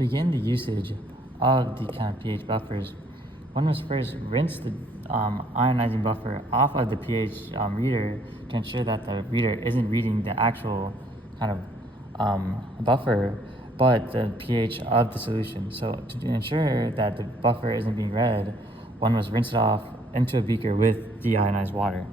begin the usage of the kind of pH buffers, one must first rinse the ionizing buffer off of the pH reader to ensure that the reader isn't reading the actual kind of buffer, but the pH of the solution. So to ensure that the buffer isn't being read, one must rinse it off into a beaker with deionized water.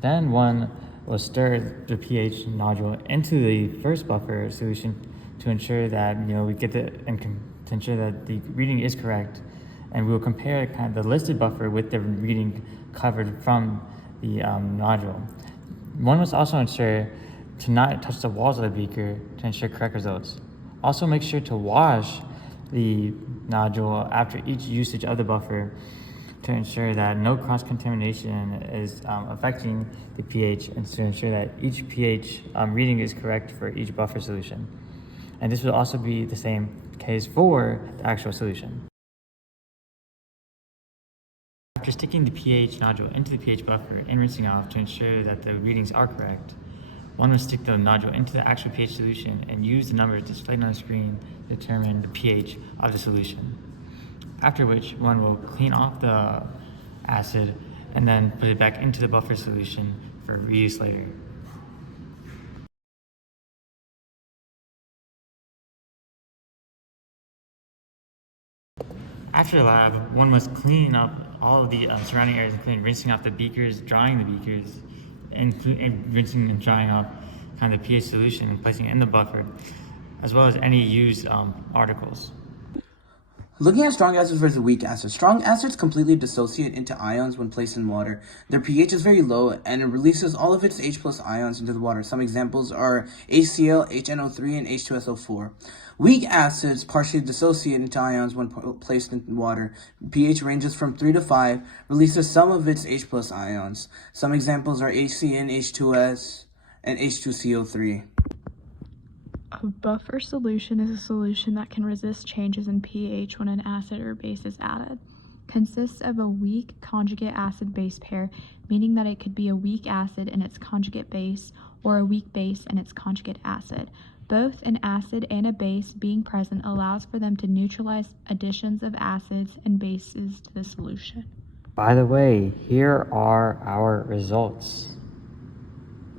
Then one will stir the pH nodule into the first buffer solution to ensure that we get to ensure that the reading is correct, and we will compare kind of the listed buffer with the reading covered from the nodule. One must also ensure to not touch the walls of the beaker to ensure correct results. Also make sure to wash the nodule after each usage of the buffer to ensure that no cross-contamination is affecting the pH, and to ensure that each pH reading is correct for each buffer solution. And this will also be the same case for the actual solution. After sticking the pH nodule into the pH buffer and rinsing off to ensure that the readings are correct, one will stick the nodule into the actual pH solution and use the numbers displayed on the screen to determine the pH of the solution. After which, one will clean off the acid and then put it back into the buffer solution for reuse later. After the lab, one must clean up all of the surrounding areas, including rinsing off the beakers, drying the beakers, and rinsing and drying off kind of the pH solution and placing it in the buffer, as well as any used articles. Looking at strong acids versus weak acids. Strong acids completely dissociate into ions when placed in water. Their pH is very low and it releases all of its H+ ions into the water. Some examples are HCl, HNO3, and H2SO4. Weak acids partially dissociate into ions when placed in water. pH ranges from 3 to 5, releases some of its H+ ions. Some examples are HCN, H2S, and H2CO3. A buffer solution is a solution that can resist changes in pH when an acid or base is added. Consists of a weak conjugate acid-base pair, meaning that it could be a weak acid and its conjugate base, or a weak base and its conjugate acid. Both an acid and a base being present allows for them to neutralize additions of acids and bases to the solution. By the way, here are our results.